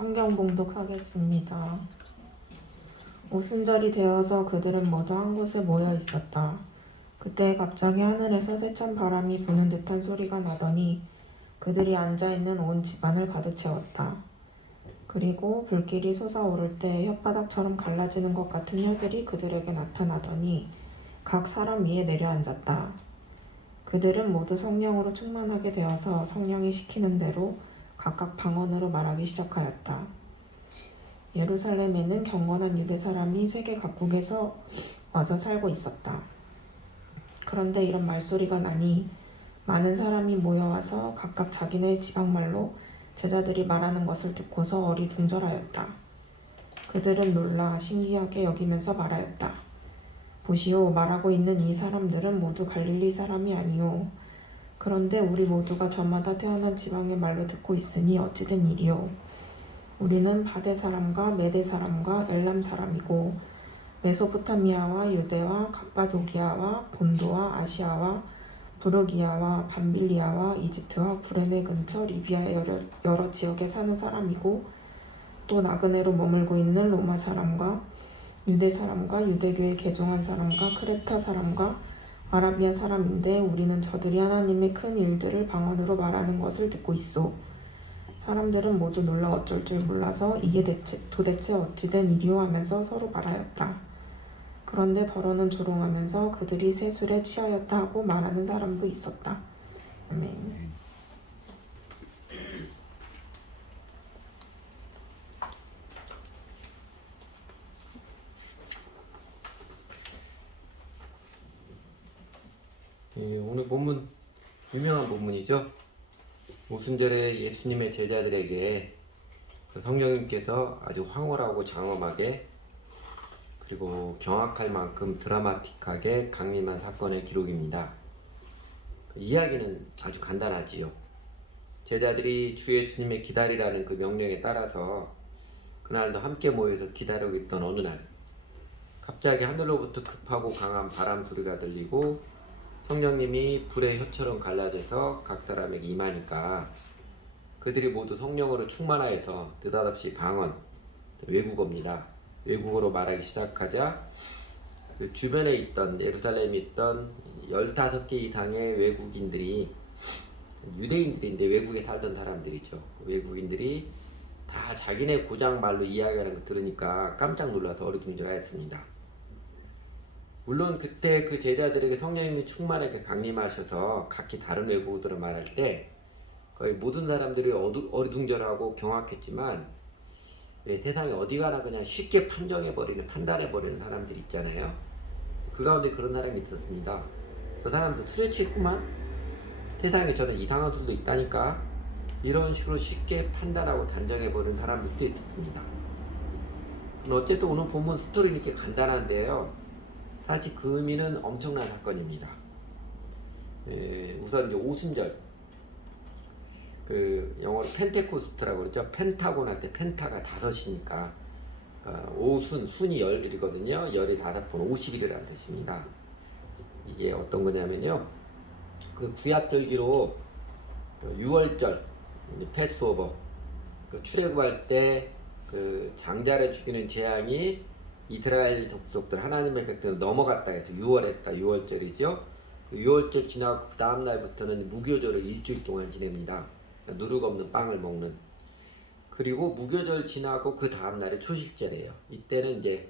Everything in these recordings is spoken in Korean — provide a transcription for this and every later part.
성경 봉독하겠습니다. 오순절이 되어서 그들은 모두 한 곳에 모여 있었다. 그때 갑자기 하늘에서 세찬 바람이 부는 듯한 소리가 나더니 그들이 앉아있는 온 집안을 가득 채웠다. 그리고 불길이 솟아오를 때 혓바닥처럼 갈라지는 것 같은 혀들이 그들에게 나타나더니 각 사람 위에 내려앉았다. 그들은 모두 성령으로 충만하게 되어서 성령이 시키는 대로 각각 방언으로 말하기 시작하였다. 예루살렘에는 경건한 유대 사람이 세계 각국에서 와서 살고 있었다. 그런데 이런 말소리가 나니 많은 사람이 모여와서 각각 자기네 지방말로 제자들이 말하는 것을 듣고서 어리둥절하였다. 그들은 놀라 신기하게 여기면서 말하였다. 보시오, 말하고 있는 이 사람들은 모두 갈릴리 사람이 아니오. 그런데 우리 모두가 저마다 태어난 지방의 말로 듣고 있으니 어찌 된 일이오. 우리는 바데 사람과 메데 사람과 엘람 사람이고 메소포타미아와 유대와 갑바도기아와 본도와 아시아와 부르기아와 밤빌리아와 이집트와 구레네 근처 리비아의 여러 지역에 사는 사람이고 또 나그네로 머물고 있는 로마 사람과 유대 사람과 유대교에 개종한 사람과 크레타 사람과 아라비아 사람인데 우리는 저들이 하나님의 큰 일들을 방언으로 말하는 것을 듣고 있소. 사람들은 모두 놀라 어쩔 줄 몰라서 이게 도대체 어찌 된 일이오 하면서 서로 말하였다. 그런데 더러는 조롱하면서 그들이 새 술에 취하였다 하고 말하는 사람도 있었다. 아멘. 오늘 본문 유명한 본문이죠. 오순절에 예수님의 제자들에게 성령님께서 아주 황홀하고 장엄하게 그리고 경악할 만큼 드라마틱하게 강림한 사건의 기록입니다. 이야기는 아주 간단하지요. 제자들이 주 예수님의 기다리라는 그 명령에 따라서 그날도 함께 모여서 기다리고 있던 어느 날 갑자기 하늘로부터 급하고 강한 바람 소리가 들리고 성령님이 불의 혀처럼 갈라져서 각 사람에게 임하니까 그들이 모두 성령으로 충만하여서 느닷없이 방언, 외국어입니다. 외국어로 말하기 시작하자 그 주변에 있던 예루살렘에 있던 15개 이상의 외국인들이 유대인들인데 외국에 살던 사람들이죠. 외국인들이 다 자기네 고장 말로 이야기하는 거 들으니까 깜짝 놀라서 어리둥절하였습니다. 물론 그때 그 제자들에게 성령님이 충만하게 강림하셔서 각기 다른 외국어들을 말할 때 거의 모든 사람들이 어리둥절하고 경악했지만 세상에 어디 가나 그냥 쉽게 판단해버리는 사람들이 있잖아요. 그 가운데 그런 사람이 있었습니다. 저 사람들 술에 취했구만. 세상에 저는 이상한 술도 있다니까. 이런 식으로 쉽게 판단하고 단정해버리는 사람들도 있었습니다. 어쨌든 오늘 본문 스토리는 이렇게 간단한데요. 사실 그 의미는 엄청난 사건입니다. 우선 이제 오순절, 그 영어로 펜테코스트라고 그러죠. 펜타곤한테 펜타가 5이니까 오순, 순이 열이거든요. 열이 5번, 50일이라는 뜻입니다. 이게 어떤 거냐면요. 그 구약절기로 6월절, 패스오버, 그 출애굽할 때 그 장자를 죽이는 재앙이 이스라엘 족속들 하나님의 백성을 넘어갔다 해서 6월절이죠. 6월절 지나고 그 다음 날부터는 무교절을 일주일 동안 지냅니다. 누룩 없는 빵을 먹는. 그리고 무교절 지나고 그 다음 날이 초실절이에요. 이때는 이제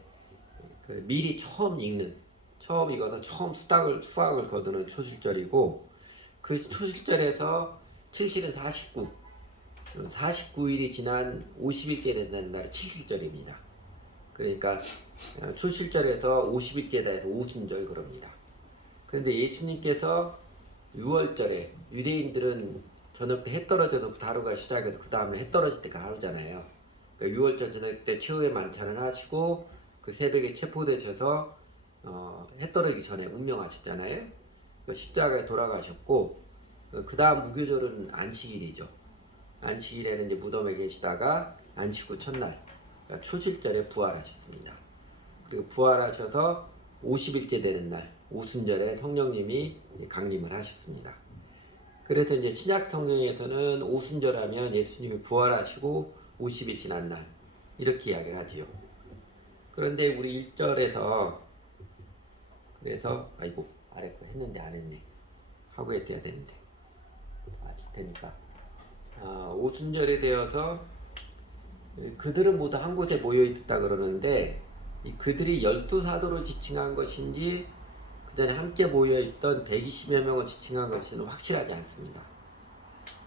그 미리 처음 익어서 처음 수확을 거두는 초실절이고 그 초실절에서 7실은 49일이 지난 50일째 되는 날이 칠실절입니다. 그러니까 초실절에서 50일째 돼서 오순절 그럽니다. 그런데 예수님께서 6월절에 유대인들은 저녁 때 해 떨어져서부터 하루가 시작해서 그 다음에 해 떨어질 때가 하루잖아요. 그러니까 6월절 저녁 때 최후의 만찬을 하시고 그 새벽에 체포되셔서 해 떨어지기 전에 운명하셨잖아요. 십자가에 돌아가셨고 그 다음 무교절은 안식일이죠. 안식일에는 이제 무덤에 계시다가 안식 후 첫날 그러니까 초실절에 부활하셨습니다. 그리고 부활하셔서 50일째 되는 날 오순절에 성령님이 강림을 하셨습니다. 그래서 이제 신약 성경에서는 오순절하면 예수님이 부활하시고 50이 지난 날 이렇게 이야기를 하지요. 그런데 우리 1절에서 그래서 아이고 아래 거 했는데 안 했네. 하고 했어야 되는데 아직 테니까 오순절에 되어서 그들은 모두 한 곳에 모여 있다 그러는데 이 그들이 12사도로 지칭한 것인지 그 전에 함께 모여 있던 120여 명을 지칭한 것은 확실하지 않습니다.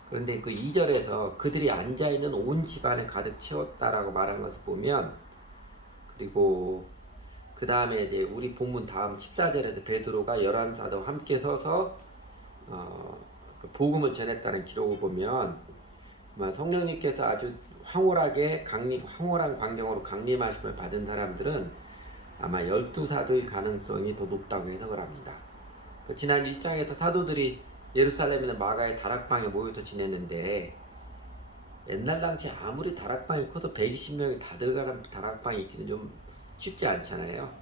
그런데 그 2절에서 그들이 앉아있는 온 집안에 가득 채웠다라고 말한 것을 보면, 그리고 그 다음에 이제 우리 본문 다음 14절에도 베드로가 11사도와 함께 서서 그 복음을 전했다는 기록을 보면 성령님께서 아주 황홀한 광경으로 강림하심을 받은 사람들은 아마 12사도의 가능성이 더 높다고 해석을 합니다. 지난 1장에서 사도들이 예루살렘이나 마가의 다락방에 모여서 지냈는데, 옛날 당시 아무리 다락방이 커도 120명이 다 들어가는 다락방이 있기는 좀 쉽지 않잖아요.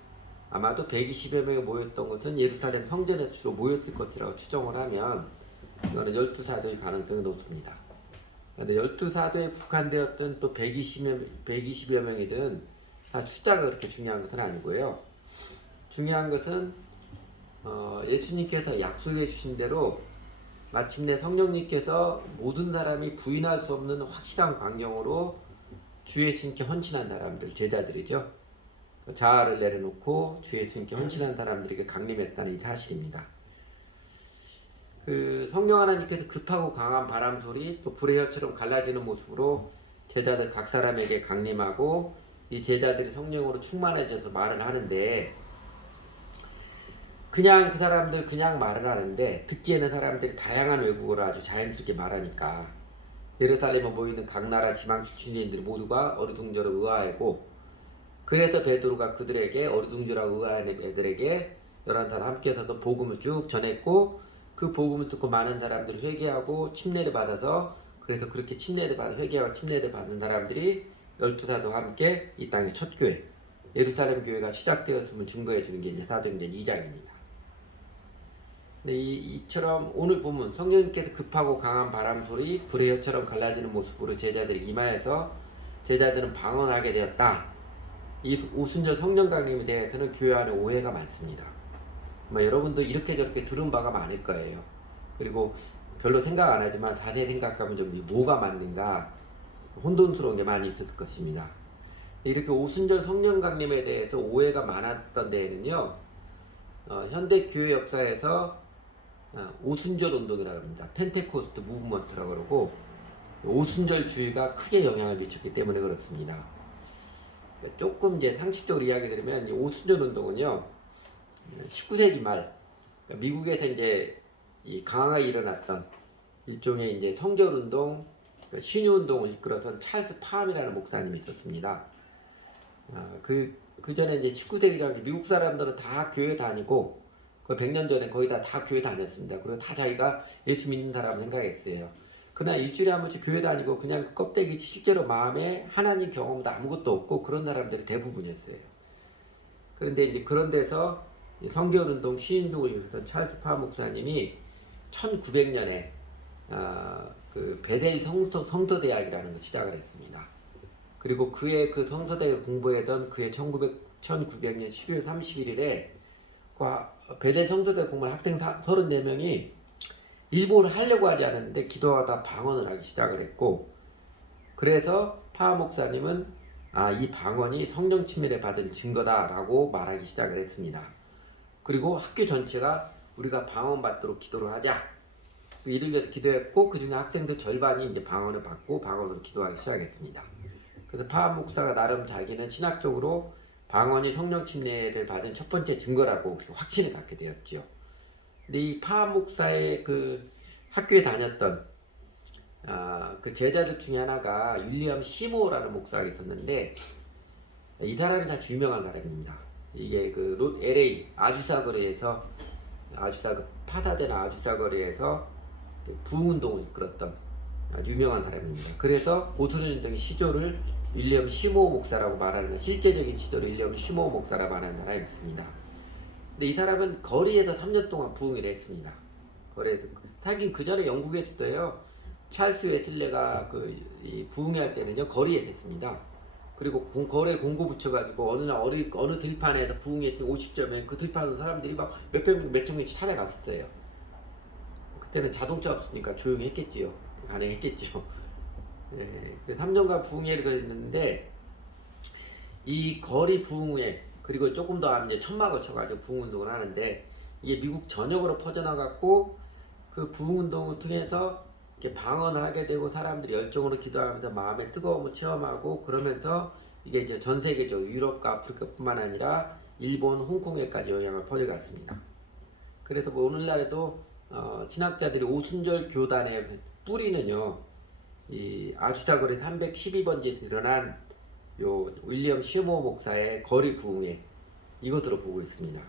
아마도 120여 명이 모였던 것은 예루살렘 성전에 주로 모였을 것이라고 추정을 하면 이거는 12사도의 가능성이 높습니다. 그런데 12사도에 국한되었던 또 120여 명이든 다 숫자가 그렇게 중요한 것은 아니고요. 중요한 것은 예수님께서 약속해 주신 대로 마침내 성령님께서 모든 사람이 부인할 수 없는 확실한 광경으로 주 예수님께 헌신한 사람들, 제자들이죠. 자아를 내려놓고 주 예수님께 헌신한 사람들에게 강림했다는 이 사실입니다. 그 성령 하나님께서 급하고 강한 바람 소리, 또 불의 혀처럼 갈라지는 모습으로 제자들 각 사람에게 강림하고 이 제자들이 성령으로 충만해져서 말을 하는데, 그냥 그 사람들 그냥 말을 하는데 듣기에는 사람들이 다양한 외국어를 아주 자연스럽게 말하니까 예루살렘에 모이는 각 나라 지방 출신인들이 모두가 어리둥절하고 의아해고, 그래서 베드로가 그들에게 어리둥절하고 의아한 애들에게 11사람 함께 서서 복음을 쭉 전했고, 그 복음을 듣고 많은 사람들이 회개하고 침례를 받아서, 그래서 그렇게 침례를 받아 회개하고 침례를 받은 사람들이 12사도와 함께 이 땅의 첫 교회 예루살렘 교회가 시작되었음을 증거해 주는 게 이제 사도행전 2장입니다. 근데 이처럼 오늘 보면 성령님께서 급하고 강한 바람 소리, 불의 혀처럼 갈라지는 모습으로 제자들이 임하여서 제자들은 방언하게 되었다. 이 오순절 성령 강림에 대해서는 교회 안에 오해가 많습니다. 여러분도 이렇게 저렇게 들은 바가 많을 거예요. 그리고 별로 생각 안 하지만 자세히 생각하면 좀 뭐가 맞는가 혼돈스러운 게 많이 있을 것입니다. 이렇게 오순절 성령 강림에 대해서 오해가 많았던 데에는요, 현대 교회 역사에서 오순절 운동이라고 합니다. 펜테코스트 무브먼트라고 그러고, 오순절주의가 크게 영향을 미쳤기 때문에 그렇습니다. 조금 이제 상식적으로 이야기 드리면 오순절 운동은요, 19세기 말 미국에서 이제 이 강화가 일어났던 일종의 이제 성결 운동, 신유 운동을 이끌어선 찰스 팜이라는 목사님이 있었습니다. 그 전에 이제 19세기 전 미국 사람들은 다 교회 다니고, 그 100년 전에 거의 다 교회 다녔습니다. 그리고 다 자기가 예수 믿는 사람 생각했어요. 그러나 일주일에 한 번씩 교회 다니고 그냥 그 껍데기지 실제로 마음에 하나님 경험도 아무것도 없고 그런 사람들이 대부분이었어요. 그런데 이제 그런 데서 성결운동, 시인동을 일으켰던 찰스 파 목사님이 1900년에 그 베델 성서대학이라는 걸 시작을 했습니다. 그리고 그의 그 성서대에 공부하던 그의 1900년 12월 31일에 베델 성서대 공부한 학생 34명이 일본을 하려고 하지 않았는데 기도하다 방언을 하기 시작을 했고, 그래서 파 목사님은 이 방언이 성령 침례를 받은 증거다라고 말하기 시작을 했습니다. 그리고 학교 전체가 우리가 방언 받도록 기도를 하자, 이를 위해서 기도했고, 그 중에 학생들 절반이 이제 방언을 받고 방언으로 기도하기 시작했습니다. 그래서 파 목사가 나름 자기는 신학적으로 방언이 성령 침례를 받은 첫 번째 증거라고 확신을 갖게 되었지요. 근데 이 파 목사의 그 학교에 다녔던 그 제자들 중에 하나가 윌리엄 시모어라는 목사가 있었는데, 이 사람이 다 유명한 사람입니다. 이게 그 LA 아주사거리에서 파사데나 아주사거리에서 부흥운동을 이끌었던 아주 유명한 사람입니다. 그래서 오순절운동의 시조를 윌리엄 시모어 목사라고 말하는, 실제적인 시조를 윌리엄 시모어 목사라고 말하는 사람이 있습니다. 근데 이 사람은 거리에서 3년 동안 부흥을 했습니다. 거리에서 사긴 그 전에 영국에서도요, 찰스 웨슬레가 이 부흥회할 때는요 거리에 섰습니다. 그리고 거리에 공고 붙여가지고 어느 날 어느 들판에서 부흥회 50점에 그 들판으로 사람들이 막 몇천 명씩 찾아갔었어요. 그때는 자동차 없으니까 조용히 했겠지요. 가능했겠지요. 네, 3년간 부흥회를 했는데 이 거리 부흥회 그리고 조금 더 하면 이제 천막 거쳐가지고 부흥운동을 하는데 이게 미국 전역으로 퍼져나갔고 그 부흥운동을 통해서 이렇게 방언을 하게 되고 사람들이 열정으로 기도하면서 마음의 뜨거움을 체험하고 그러면서 이게 이제 전 세계적 유럽과 아프리카뿐만 아니라 일본, 홍콩에까지 영향을 퍼져갔습니다. 그래서 뭐 오늘날에도 신학자들이 오순절 교단의 뿌리는요 이 아주사거리 312번지에 드러난 요 윌리엄 시모 목사의 거리 부흥회 이것으로 보고 있습니다.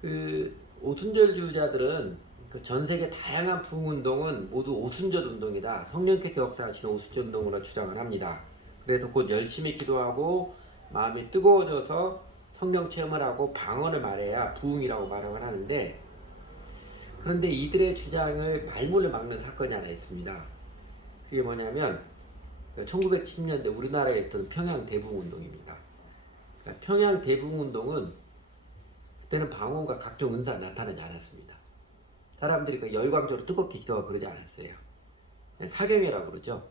그 오순절 주자들은 그 전 세계 다양한 부흥 운동은 모두 오순절 운동이다. 성령께서 역사하시는 오순절 운동으로 주장을 합니다. 그래서 곧 열심히 기도하고 마음이 뜨거워져서 성령 체험을 하고 방언을 말해야 부흥이라고 말을 하는데 그런데 이들의 주장을 말문을 막는 사건이 하나 있습니다. 그게 뭐냐면 1970년대 우리나라에 있던 평양 대부흥 운동입니다. 그러니까 평양 대부흥 운동은 그때는 방언과 각종 은사가 나타나지 않았습니다. 사람들이 열광적으로 뜨겁게 기도하고 그러지 않았어요. 사경이라고 그러죠.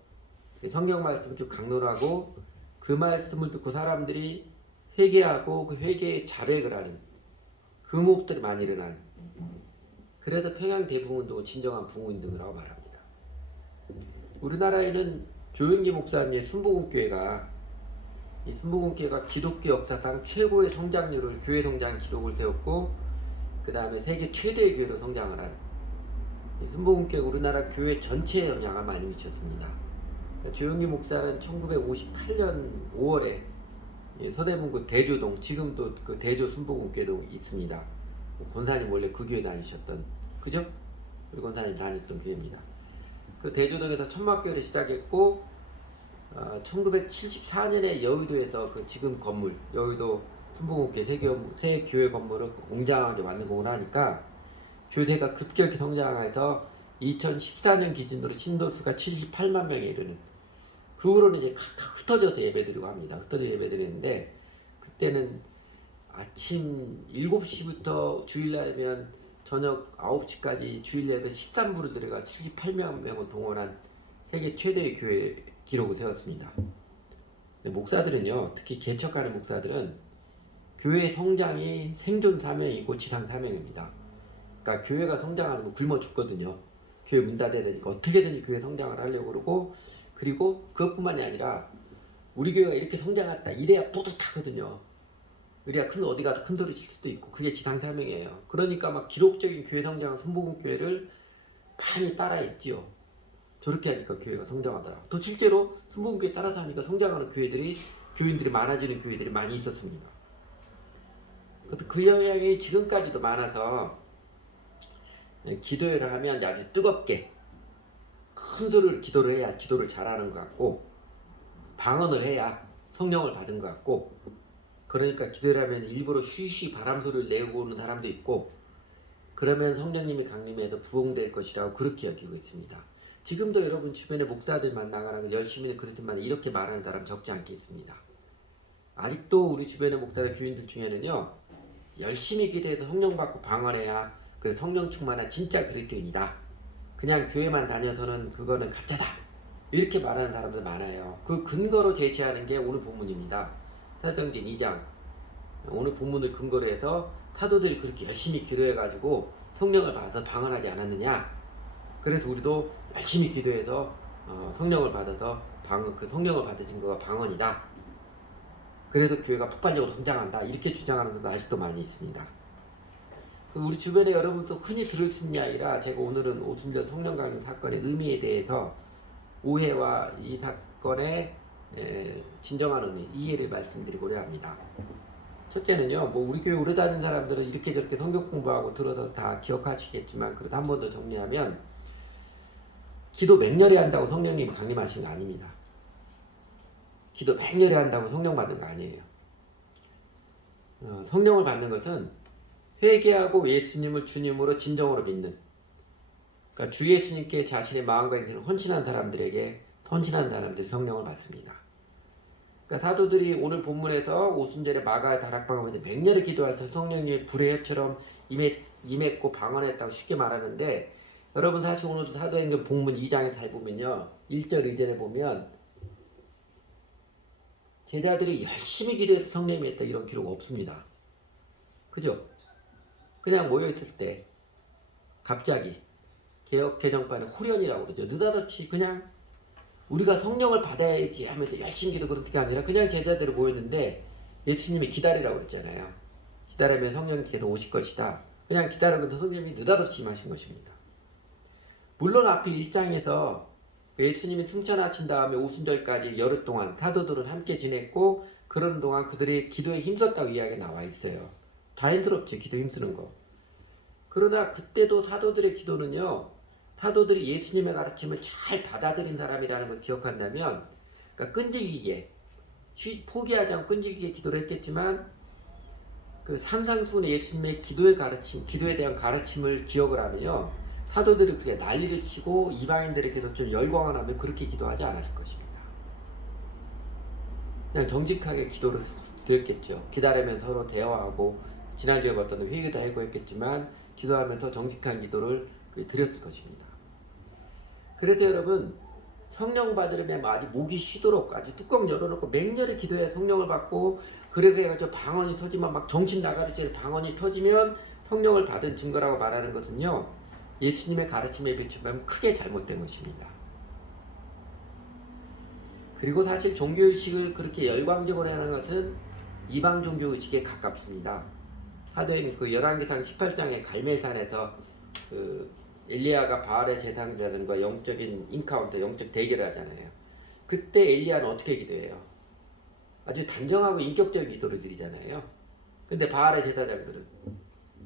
성경 말씀을 쭉 강론하고 그 말씀을 듣고 사람들이 회개하고 그 회개에 자백을 하는 그 모습들이 많이 일어난 그래서 평양 대부흥 운동은 진정한 부흥 운동이라고 말합니다. 우리나라에는 조영기 목사님의 순복음교회가 이 순복음교회가 기독교 역사상 최고의 성장률을 교회 성장 기록을 세웠고 그 다음에 세계 최대의 교회로 성장을 한 순복음교회가 우리나라 교회 전체에 영향을 많이 미쳤습니다. 조영기 목사는 1958년 5월에 서대문구 대조동 지금도 그 대조 순복음교회도 있습니다. 권사님 원래 그 교회 다니셨던 그죠? 우리 권사님 다녔던 교회입니다. 그 대조동에서 천막교회를 시작했고 1974년에 여의도에서 그 지금 건물 여의도 순복음교회 새 교회 건물을 공장하게 완공을 하니까 교회가 급격히 성장해서 2014년 기준으로 신도수가 78만 명에 이르는 그 후로는 이제 각각 흩어져서 예배드리고 합니다. 흩어져 예배드리는데 그때는 아침 7시부터 주일날이면 저녁 9시까지 주일 예배 13부로 들어가 78만 명을 동원한 세계 최대의 교회 기록을 세웠습니다. 목사들은요, 특히 개척하는 목사들은 교회 성장이 생존 사명이고 지상 사명입니다. 그러니까 교회가 성장하면 굶어 죽거든요. 교회 문 닫아야 되니까 어떻게든 교회 성장을 하려고 그러고 그리고 그것뿐만이 아니라 우리 교회가 이렇게 성장했다 이래야 뿌듯하거든요. 그래야 어디 가서 큰 소리 칠 수도 있고 그게 지상 사명이에요. 그러니까 막 기록적인 교회 성장한 순복음교회를 많이 따라했지요. 저렇게 하니까 교회가 성장하더라고요. 또 실제로 순복음교회 따라서 하니까 성장하는 교인들이 많아지는 교회들이 많이 있었습니다. 그 영향이 지금까지도 많아서 기도회를 하면 아주 뜨겁게 큰 소리를 기도를 해야 기도를 잘하는 것 같고 방언을 해야 성령을 받은 것 같고 그러니까 기도를 하면 일부러 쉬쉬 바람 소리를 내고 오는 사람도 있고 그러면 성령님이 강림해서 부흥될 것이라고 그렇게 여기고 있습니다. 지금도 여러분 주변에 목사들 만나거나 열심히 그렇지만 이렇게 말하는 사람 적지 않게 있습니다. 아직도 우리 주변의 목사들 교인들 중에는요 열심히 기도해서 성령 받고 방언해야 그 성령 충만한 진짜 그리스도인이다. 그냥 교회만 다녀서는 그거는 가짜다. 이렇게 말하는 사람들 많아요. 그 근거로 제시하는 게 오늘 본문입니다. 사도행전 2장 오늘 본문을 근거로 해서 사도들이 그렇게 열심히 기도해가지고 성령을 받아서 방언하지 않았느냐. 그래서 우리도 열심히 기도해서 성령을 받아서 그 성령을 받은 증거가 방언이다. 그래서 교회가 폭발적으로 성장한다. 이렇게 주장하는 분도 아직도 많이 있습니다. 우리 주변에 여러분도 흔히 들을 수 있는 이야기라 제가 오늘은 오순절 성령 강림 사건의 의미에 대해서 오해와 이 사건의 진정한 의미, 이해를 말씀드리고자 합니다. 첫째는요, 뭐 우리 교회 오래 다닌 사람들은 이렇게 저렇게 성경 공부하고 들어서 다 기억하시겠지만 그래도 한 번 더 정리하면 기도 맹렬히 한다고 성령님이 강림하신 거 아닙니다. 기도 맹렬히 한다고 성령 받는 거 아니에요. 성령을 받는 것은 회개하고 예수님을 주님으로 진정으로 믿는 그러니까 주 예수님께 자신의 마음과 인생을 헌신한 사람들에게 헌신한 사람들이 성령을 받습니다. 그러니까 사도들이 오늘 본문에서 오순절에 마가의 다락방에 맹렬히 기도할 때 성령님의 불의 혀처럼 임했고 방언했다고 쉽게 말하는데, 여러분 사실 오늘도 사도행전 본문 2장에 잘 보면요, 1절 2절에 보면 제자들이 열심히 기도해서 성령이 했다 이런 기록 없습니다. 그죠? 그냥 모여있을 때 갑자기 개혁 개정판에 후련이라고 그러죠. 느닷없이 그냥 우리가 성령을 받아야지 하면서 열심히 기도 그런 게 아니라 그냥 제자들이 모였는데 예수님이 기다리라고 그랬잖아요. 기다리면 성령이 계속 오실 것이다. 그냥 기다리고 성령이 느닷없이 임하신 것입니다. 물론 앞에 1장에서 예수님이 승천하신 다음에 오순절까지 열흘 동안 사도들은 함께 지냈고 그런 동안 그들이 기도에 힘썼다고 이야기가 나와 있어요. 자연스럽지, 기도 힘쓰는 거. 그러나 그때도 사도들의 기도는요, 사도들이 예수님의 가르침을 잘 받아들인 사람이라는 걸 기억한다면, 그러니까 끈질기게 포기하지 않고 끈질기게 기도를 했겠지만 그 산상수훈의 예수님의 기도의 가르침, 기도에 대한 가르침을 기억을 하면요, 사도들이 그렇게 난리를 치고 이방인들에게도 좀 열광을 하면 그렇게 기도하지 않았을 것입니다. 그냥 정직하게 기도를 드렸겠죠. 기다리면서 서로 대화하고 지난주에 봤던 회개도 하고 했겠지만 기도하면서 정직한 기도를 드렸을 것입니다. 그래서 여러분, 성령 받으려면 아주 목이 쉬도록 아주 뚜껑 열어놓고 맹렬히 기도해 성령을 받고, 그렇게 해가지고 방언이 터지면 막 정신 나가듯이 방언이 터지면 성령을 받은 증거라고 말하는 것은요, 예수님의 가르침에 비추면 크게 잘못된 것입니다. 그리고 사실 종교의식을 그렇게 열광적으로 하는 것은 이방 종교의식에 가깝습니다. 사도행 그 열왕기상 18장의 갈멜산에서 그 엘리야가 바알의 제사장들과 영적인 인카운터, 영적 대결을 하잖아요. 그때 엘리야는 어떻게 기도해요? 아주 단정하고 인격적인 기도를 드리잖아요. 근데 바알의 제사장들은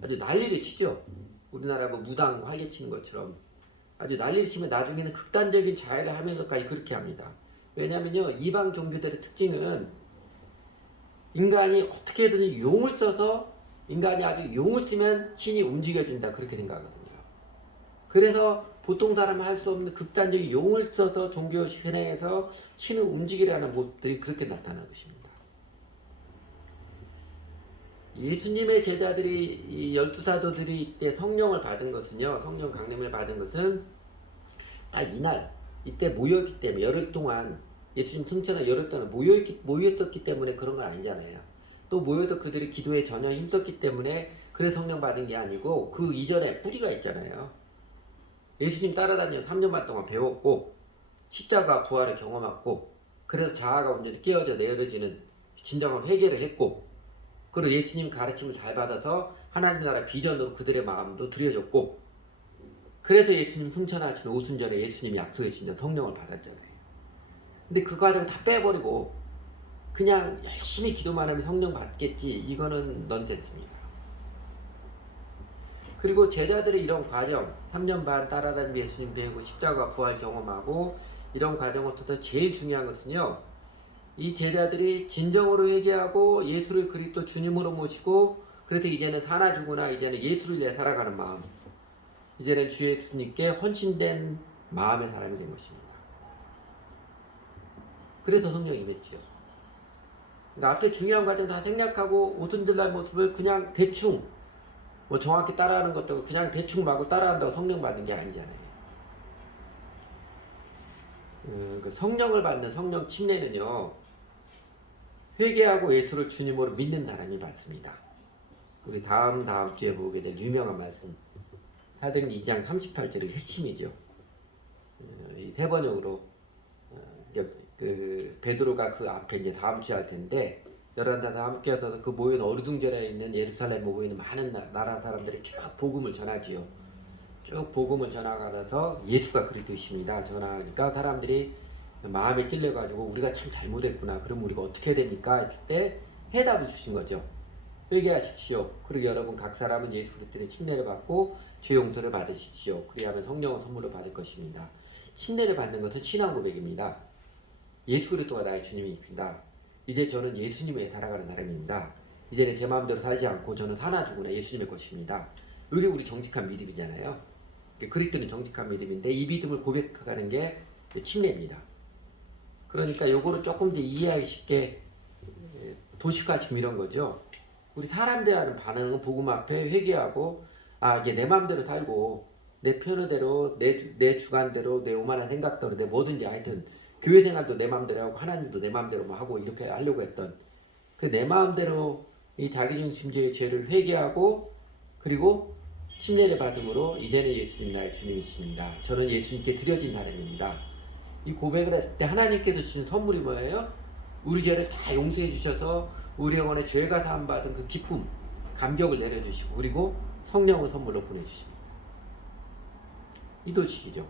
아주 난리를 치죠. 우리나라 뭐 무당 활개 치는 것처럼 아주 난리를 치면 나중에는 극단적인 자해를 하면서까지 그렇게 합니다. 왜냐면요, 이방 종교들의 특징은 인간이 어떻게든 용을 써서, 인간이 아주 용을 쓰면 신이 움직여준다, 그렇게 생각하거든요. 그래서 보통 사람은 할 수 없는 극단적인 용을 써서 종교의식 현행에서 신을 움직이려는 모습들이 그렇게 나타나는 것입니다. 예수님의 제자들이, 이 12사도들이 이때 성령을 받은 것은요, 성령 강림을 받은 것은 딱 이날, 이때 모였기 때문에, 열흘 동안 예수님 승천한 열흘 동안 모였었기 때문에 그런 건 아니잖아요. 또 모여서 그들이 기도에 전혀 힘썼기 때문에 그래 성령 받은 게 아니고, 그 이전에 뿌리가 있잖아요. 예수님 따라다녀 3년 반 동안 배웠고 십자가 부활을 경험했고, 그래서 자아가 완전히 깨어져 내려지는 진정한 회개를 했고, 그리고 예수님 가르침을 잘 받아서 하나님 나라 비전으로 그들의 마음도 들여졌고, 그래서 예수님 승천하신 오순절에 예수님이 약속해 주신 성령을 받았잖아요. 근데 그 과정 다 빼버리고 그냥 열심히 기도만 하면 성령 받겠지, 이거는 넌센스입니다. 그리고 제자들의 이런 과정, 3년 반 따라다니며 예수님 배우고 십자가 부활 경험하고 이런 과정을 통해서 제일 중요한 것은요, 이 제자들이 진정으로 회개하고 예수를 그리스도 주님으로 모시고, 그래서 이제는 사나 죽으나 이제는 예수를 위해 살아가는 마음, 이제는 주 예수님께 헌신된 마음의 사람이 된 것입니다. 그래서 성령이 임했지요. 그러니까 앞에 중요한 과정 다 생략하고 오순절날 모습을 그냥 대충 뭐 정확히 따라하는 것도 그냥 대충 마구 따라한다고 성령 받는 게 아니잖아요. 그 성령을 받는 성령 침례는요, 회개하고 예수를 주님으로 믿는 사람이 받습니다. 우리 다음 주에 보게 될 유명한 말씀, 사도행전 2장 38절의 핵심이죠. 이 세 번역으로 그 베드로가 그 앞에 이제 다음 주에 할 텐데, 11사도 함께 해서 그 모인 어루둥절에 있는 예루살렘에 모이는 많은 나라 사람들이 쭉 복음을 전하지요. 쭉 복음을 전하가면서 예수가 그리스도이십니다 전하니까 사람들이 마음에 찔려가지고 우리가 참 잘못했구나, 그럼 우리가 어떻게 해야 됩니까? 했을 때 해답을 주신 거죠. 회개하십시오. 그리고 여러분 각 사람은 예수 그리스도의 침례를 받고 죄 용서를 받으십시오. 그리하면 성령의 선물을 받을 것입니다. 침례를 받는 것은 신앙 고백입니다. 예수 그리스도가 나의 주님이십니다. 이제 저는 예수님에 살아가는 사람입니다. 이제는 제 마음대로 살지 않고 저는 사나 죽으나 예수님의 것입니다. 이게 우리 정직한 믿음이잖아요. 그리스도는 정직한 믿음인데 이 믿음을 고백하는 게 침례입니다. 그러니까 요거를 조금 더 이해하기 쉽게 도식화시키면 이런 거죠. 우리 사람들이 하는 반응은 복음 앞에 회개하고 이게 내 마음대로 살고 내 편의대로 내 주관대로 내 오만한 생각대로 내 뭐든지 하여튼 교회 생활도 내 마음대로 하고 하나님도 내 마음대로만 하고 이렇게 하려고 했던 그 내 마음대로 이 자기중심주의 죄를 회개하고 그리고 침례를 받음으로 이제는 예수님 나의 주님이십니다. 저는 예수님께 드려진 사람입니다. 이 고백을 할 때 하나님께서 주신 선물이 뭐예요? 우리 죄를 다 용서해 주셔서 우리 영혼의 죄가 사함 받은 그 기쁨, 감격을 내려주시고 그리고 성령을 선물로 보내주십니다. 이 도식이죠.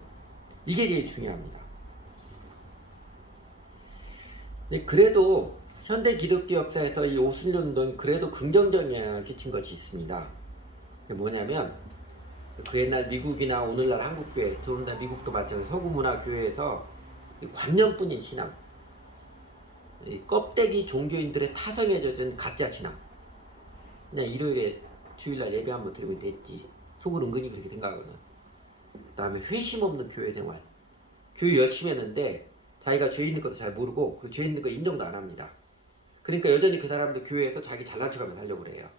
이게 제일 중요합니다. 그래도 현대 기독교 역사에서 이 오순절 운동이 그래도 긍정적인 영향을 끼친 것이 있습니다. 그게 뭐냐면 그 옛날 미국이나 오늘날 한국교회, 더군다나 미국도 마찬가지로 서구문화교회에서 관념뿐인 신앙, 이 껍데기 종교인들의 타성에 젖은 가짜 신앙. 그냥 일요일에 주일날 예배 한번 드리면 됐지. 속으로 은근히 그렇게 생각하거든. 그 다음에 회심 없는 교회 생활. 교회 열심히 했는데 자기가 죄 있는 것도 잘 모르고 그리고 죄 있는 거 인정도 안 합니다. 그러니까 여전히 그 사람들 교회에서 자기 잘난 척하면서 하려고 그래요.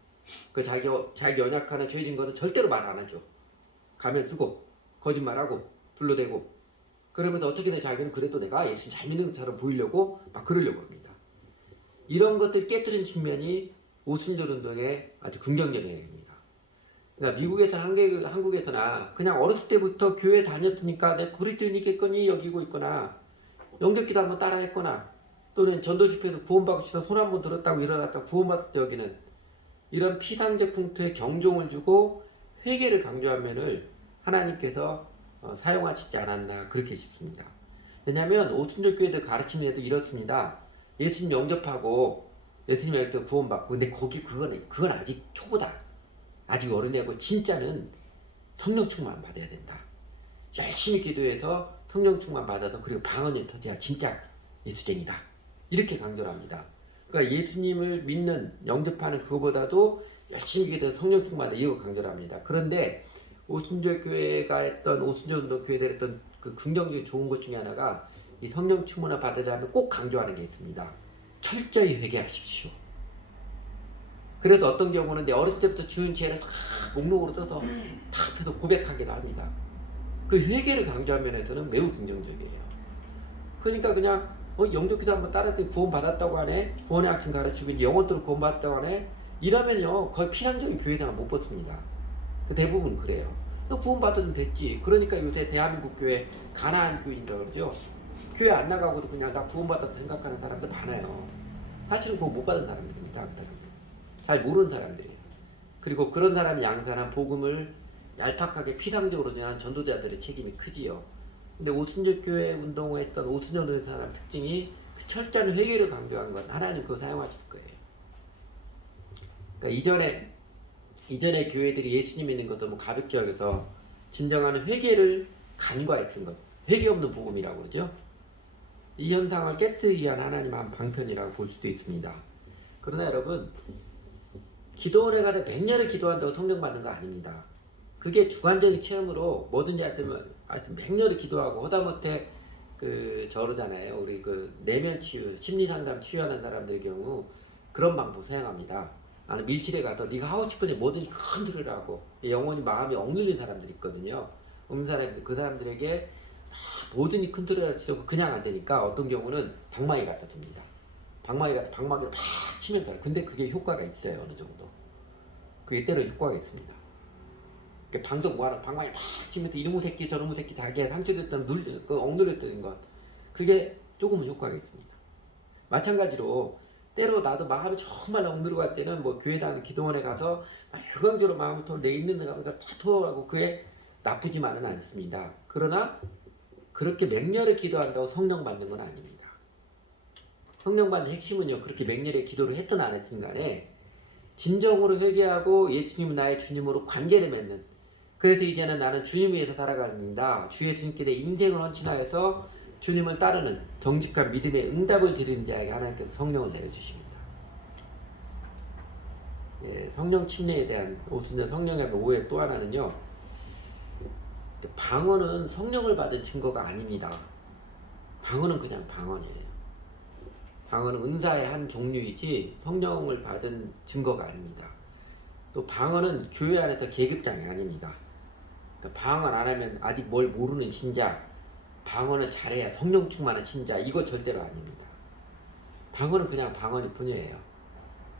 그 자기 연약하나 죄진 거는 절대로 말 안 하죠. 가면 쓰고 거짓말하고 둘러대고 그러면서 어떻게든 자기는 그래도 내가 예수 잘 믿는 것처럼 보이려고 막 그러려고 합니다. 이런 것들 깨뜨린 측면이 오순절 운동의 아주 긍정적인 영향입니다. 그러니까 미국에서나 한국에서나 그냥 어렸을 때부터 교회 다녔으니까 내 그리스도인이겠거니 여기고 있거나 영접기도 한번 따라했거나 또는 전도 집회에서 구원받고 싶어서 손 한 번 들었다고 일어났다고 구원받을 때 여기는 이런 피상적 풍토에 경종을 주고 회개를 강조한 면을 하나님께서 사용하시지 않았나 그렇게 싶습니다. 왜냐하면 오순절 교회들 가르침에도 이렇습니다. 예수님 영접하고 예수님 할 때 구원받고 근데 그건 아직 초보다. 아직 어린애고 진짜는 성령 충만 받아야 된다. 열심히 기도해서 성령 충만 받아서 그리고 방언이 터져야 진짜 예수쟁이다. 이렇게 강조를 합니다. 그러니까 예수님을 믿는 영접하는 그거보다도 열심히 기도해서 성령 충만하다 이거 강조를 합니다. 그런데 오순절 교회가 했던 오순절 운동 교회들 했던 그 긍정적인 좋은 것 중에 하나가 이 성령 충만을 받으려면 꼭 강조하는 게 있습니다. 철저히 회개하십시오. 그래서 어떤 경우는 내 어렸을 때부터 지은 죄를 다 목록으로 떠서 다 앞에서 고백하기도 합니다. 그 회개를 강조한 면에서는 매우 긍정적이에요. 그러니까 그냥 영접기도 한번 따랐더니 구원 받았다고 하네. 구원의 학층 가르치고 영혼들을 구원 받았다고 하네. 이러면요 거의 피상적인 교회생활 못 버팁니다. 대부분 그래요. 너 구원 받으면 됐지. 그러니까 요새 대한민국 교회 가나안 교인이라고 그러죠. 교회 안 나가고도 그냥 나 구원 받았다 생각하는 사람들 많아요. 사실은 구원 못 받은 사람들입니다. 그 사람들. 잘 모르는 사람들이에요. 그리고 그런 사람이 양산한 복음을 얄팍하게 피상적으로 전하는 전도자들의 책임이 크지요. 근데 오순절 교회 운동을 했던 오순절 운동의 사람 특징이 그 철저한 회개를 강조한 건 하나님 그거 사용하실 거예요. 그러니까 이전에 교회들이 예수님 믿는 것도 뭐 가볍게 여겨서 진정한 회개를 간과했던 것, 회개 없는 복음이라고 그러죠. 이 현상을 깨뜨리기 위한 하나님 한 방편이라고 볼 수도 있습니다. 그러나 여러분, 기도원에 가서 맹렬히 기도한다고 성령 받는 거 아닙니다. 그게 주관적인 체험으로 뭐든지 하여튼 맹렬히 기도하고 하다못해 저러잖아요. 우리 내면 치유, 심리 상담 치유하는 사람들의 경우 그런 방법 사용합니다. 나는 밀실에 가서 네가 하고 싶은 일 뭐든지 큰 소리를 하고 영혼이 마음이 억눌린 사람들이 있거든요. 억눌린 사람들 그 사람들에게 뭐든지 큰 소리를 치려고 그냥 안 되니까 어떤 경우는 방망이 갖다 줍니다. 방망이를 막 치면서 근데 그게 효과가 있어요. 어느 정도. 그게 때로 효과가 있습니다. 방송 뭐하러 방망이 막 치면서 이놈의 새끼 저놈의 새끼 자기가 상처됐다는 억눌렸다는 것 그게 조금은 효과가 있습니다. 마찬가지로 때로 나도 마음이 정말 억누르고 갈 때는 뭐 교회당 기도원에 가서 휴강적으로 마음을 내 있는 데가 다 토하고 그게 나쁘지만은 않습니다. 그러나 그렇게 맹렬히 기도한다고 성령 받는 건 아닙니다. 성령 받는 핵심은요 그렇게 맹렬히 기도를 했든 안 했든 간에 진정으로 회개하고 예수님은 나의 주님으로 관계를 맺는 그래서 이제는 나는 주님 위해서 살아갑니다. 주 예수님께 내 인생을 헌신하여서 주님을 따르는 정직한 믿음의 응답을 드리는 자에게 하나님께서 성령을 내려주십니다. 성령 침례에 대한 오순절 성령의 오해 또 하나는요. 방언은 성령을 받은 증거가 아닙니다. 방언은 그냥 방언이에요. 방언은 은사의 한 종류이지 성령을 받은 증거가 아닙니다. 또 방언은 교회 안에서 계급장이 아닙니다. 그러니까 방언 안 하면 아직 뭘 모르는 신자, 방언을 잘해야 성령 충만한 신자, 이거 절대로 아닙니다. 방언은 그냥 방언일 뿐이에요.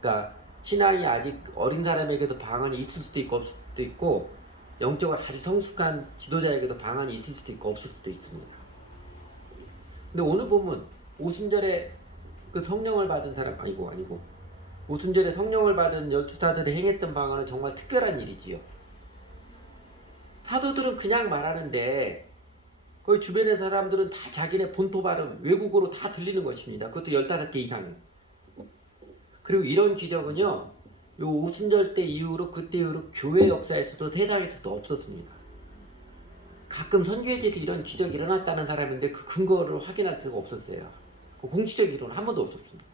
그러니까 신앙이 아직 어린 사람에게도 방언이 있을 수도 있고 없을 수도 있고, 영적으로 아주 성숙한 지도자에게도 방언이 있을 수도 있고 없을 수도 있습니다. 근데 오늘 보면 오순절에 그 성령을 받은 사람, 아니고 오순절에 성령을 받은 12사들이 행했던 방언은 정말 특별한 일이지요. 사도들은 그냥 말하는데 거기 주변의 사람들은 다 자기네 본토 발음 외국어로 다 들리는 것입니다. 그것도 15개 이상. 그리고 이런 기적은요, 요 오순절 때 이후로, 그때 이후로 교회 역사에서도 세상에서도 없었습니다. 가끔 선교회에서 이런 기적이 일어났다는 사람인데 그 근거를 확인할 수가 없었어요. 그 공식적으로는 한 번도 없었습니다.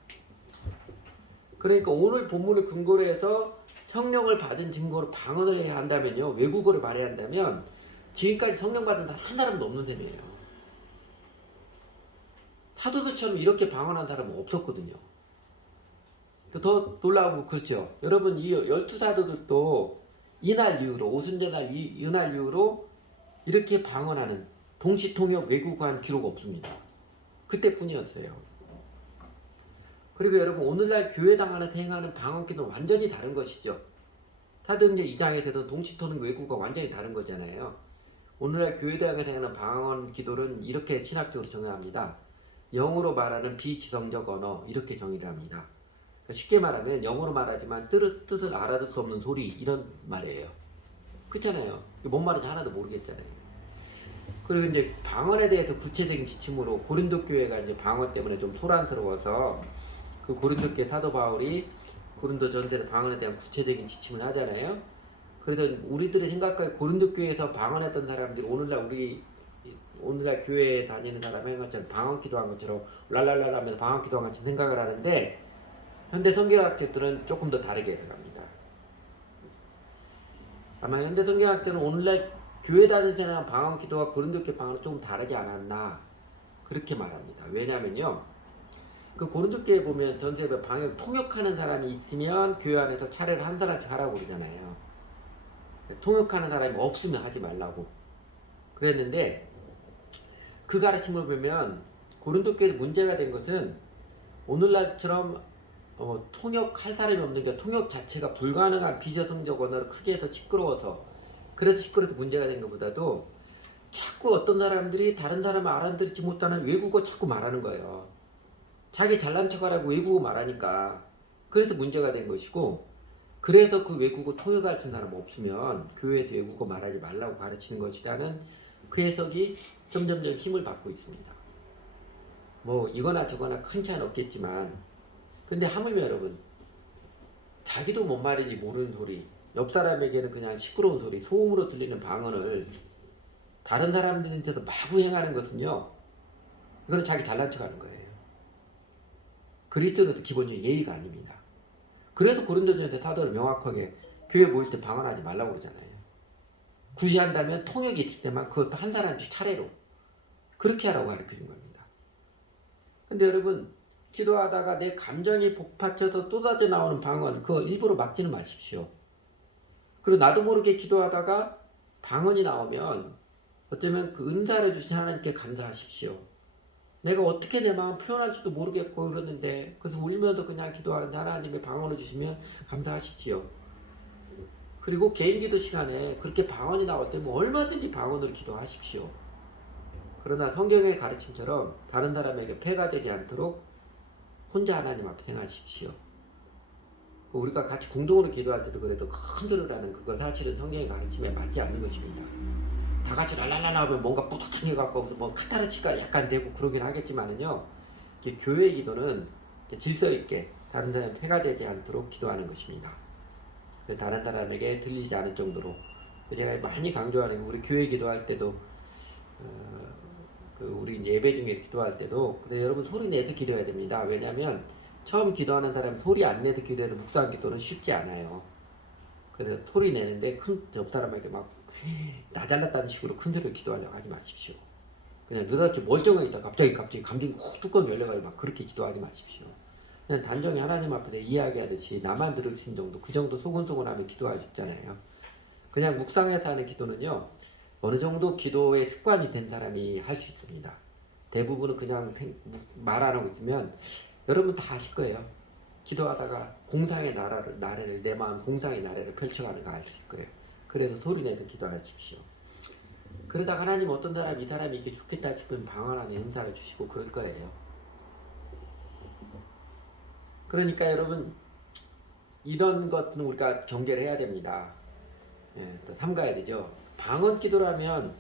그러니까 오늘 본문을 근거로 해서 성령을 받은 증거로 방언을 해야 한다면요, 외국어를 말해야 한다면 지금까지 성령 받은 사람 한 사람도 없는 셈이에요. 사도들처럼 이렇게 방언한 사람은 없었거든요. 더 놀라운 거 그렇죠. 여러분, 이 12사도들도 이날 이후로, 오순절날 이날 이후로 이렇게 방언하는 동시통역 외국어한 기록 없습니다. 그때뿐이었어요. 그리고 여러분, 오늘날 교회당 안에서 행하는 방언기도는 완전히 다른 것이죠. 사도행전 2장에서도 동시통역 외국어가 완전히 다른 거잖아요. 오늘날 교회당에서 행하는 방언기도는 이렇게 신학적으로 정의합니다. 영어로 말하는 비지성적 언어, 이렇게 정의를 합니다. 쉽게 말하면 영어로 말하지만 뜻을 알아들 수 없는 소리, 이런 말이에요. 그렇잖아요. 뭔 말인지 하나도 모르겠잖아요. 그리고 이제 방언에 대해서 구체적인 지침으로 고린도 교회가 이제 방언 때문에 좀 소란스러워서 그 고린도 교회 사도 바울이 고린도 전서에 방언에 대한 구체적인 지침을 하잖아요. 그래서 우리들이 생각하기에 고린도 교회에서 방언했던 사람들이 오늘날 교회에 다니는 사람의 것처럼 방언 기도한 것처럼 랄랄랄 하면서 방언 기도한 것처럼 생각을 하는데, 현대 성경학자들은 조금 더 다르게 해석합니다. 아마 현대 성경학자는 오늘날 교회 다닐 때는 방언 기도와 고린도 교회 방언은 조금 다르지 않았나, 그렇게 말합니다. 왜냐면요, 그 고린도 교회에 보면 전세에 방언 통역하는 사람이 있으면 교회 안에서 차례를 한 사람씩 하라고 그러잖아요. 통역하는 사람이 없으면 하지 말라고 그랬는데, 그 가르침을 보면 고린도 교회에 문제가 된 것은 오늘날처럼 통역할 사람이 없는 게, 통역 자체가 불가능한 비저성적 언어를 크게 해서 시끄러워서 문제가 된 것보다도 자꾸 어떤 사람들이 다른 사람을 알아듣지 못하는 외국어 자꾸 말하는 거예요. 자기 잘난 척하라고 외국어 말하니까. 그래서 문제가 된 것이고, 그래서 그 외국어 통역할 수 있는 사람 없으면 교회에서 외국어 말하지 말라고 가르치는 것이라는 그 해석이 점점점 힘을 받고 있습니다. 뭐 이거나 저거나 큰 차이는 없겠지만, 근데 하물며 여러분, 자기도 뭔 말인지 모르는 소리, 옆 사람에게는 그냥 시끄러운 소리, 소음으로 들리는 방언을 다른 사람들한테도 마구 행하는 것은요, 이거는 자기 잘난 척하는 거예요. 그리스도는 기본적인 예의가 아닙니다. 그래서 고린도전서 사도를 명확하게 교회 모일 때 방언하지 말라고 그러잖아요. 굳이 한다면 통역이 있을 때만 그것도 한 사람씩 차례로 그렇게 하라고 가르쳐준 겁니다. 근데 여러분, 기도하다가 내 감정이 복받쳐서 쏟아져 나오는 방언, 그거 일부러 막지는 마십시오. 그리고 나도 모르게 기도하다가 방언이 나오면 어쩌면 그 은사를 주신 하나님께 감사하십시오. 내가 어떻게 내 마음 표현할지도 모르겠고 그러는데, 그래서 울면서 그냥 기도하는데 하나님의 방언을 주시면 감사하십시오. 그리고 개인 기도 시간에 그렇게 방언이 나올 때면 얼마든지 방언으로 기도하십시오. 그러나 성경의 가르침처럼 다른 사람에게 폐가 되지 않도록 혼자 하나님 앞에 행하십시오. 우리가 같이 공동으로 기도할 때도 그래도 큰 들으라는 그거 사실은 성경의 가르침에 맞지 않는 것입니다. 다 같이 랄랄랄라 하면 뭔가 뿌듯하게 갖고 뭐 카타르시가 약간 되고 그러긴 하겠지만은요, 교회 기도는 질서 있게 다른 사람에 폐가 되지 않도록 기도하는 것입니다. 다른 사람에게 들리지 않을 정도로. 제가 많이 강조하는 게, 우리 교회 기도할 때도 우리 예배 중에 기도할 때도 근데 여러분 소리 내서 기도해야 됩니다. 왜냐하면 처음 기도하는 사람이 소리 안 내서 기도해도 묵상 기도는 쉽지 않아요. 그래서 소리 내는데 옆 사람에게 막 나 잘났다는 식으로 큰 소리로 기도하려고 하지 마십시오. 그냥 느닷없이 멀쩡하게 있다 갑자기 감정이 훅 뚜껑 열려가지고 막 그렇게 기도하지 마십시오. 그냥 단정히 하나님 앞에서 이야기하듯이 나만 들을 수 있는 정도, 그 정도 소곤소곤하면 기도하셨잖아요. 그냥 묵상해서 하는 기도는요, 어느 정도 기도의 습관이 된 사람이 할 수 있습니다. 대부분은 그냥 말 안 하고 있으면 여러분 다 아실 거예요. 기도하다가 공상의 나래를 내 마음 공상의 나래를 펼쳐가는 거 아실 거예요. 그래서 소리내서 기도하십시오. 그러다 하나님 어떤 사람 이 사람이 이게 좋겠다 싶으면 방언하는 은사를 주시고 그럴 거예요. 그러니까 여러분 이런 것은 우리가 경계를 해야 됩니다. 예, 또 삼가야 되죠. 방언 기도라면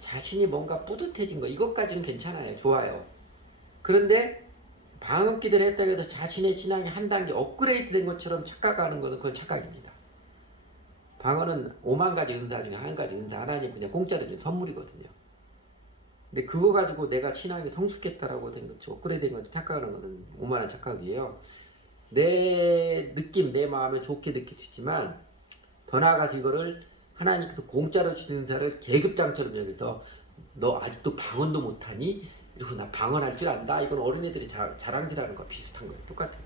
자신이 뭔가 뿌듯해진 거 이것까지는 괜찮아요. 좋아요. 그런데 방언 기도를 했다고 해서 자신의 신앙이 한 단계 업그레이드 된 것처럼 착각하는 것은 그건 착각입니다. 방언은 5만 가지 은사 중에 한 가지 은사 하나님 그냥 공짜로 준 선물이거든요. 근데 그거 가지고 내가 신앙이 성숙했다라고 된 거죠. 업그레이드 된 것도 착각하는 것은 오만한 착각이에요. 내 느낌, 내 마음에 좋게 느낄 수 있지만 더 나아가서 이거를 하나님께서 공짜로 주시는 자를 계급장처럼 여기서 너 아직도 방언도 못하니? 이러고 나 방언할 줄 안다? 이건 어린애들이 자랑질하는 거 비슷한 거예요. 똑같아요.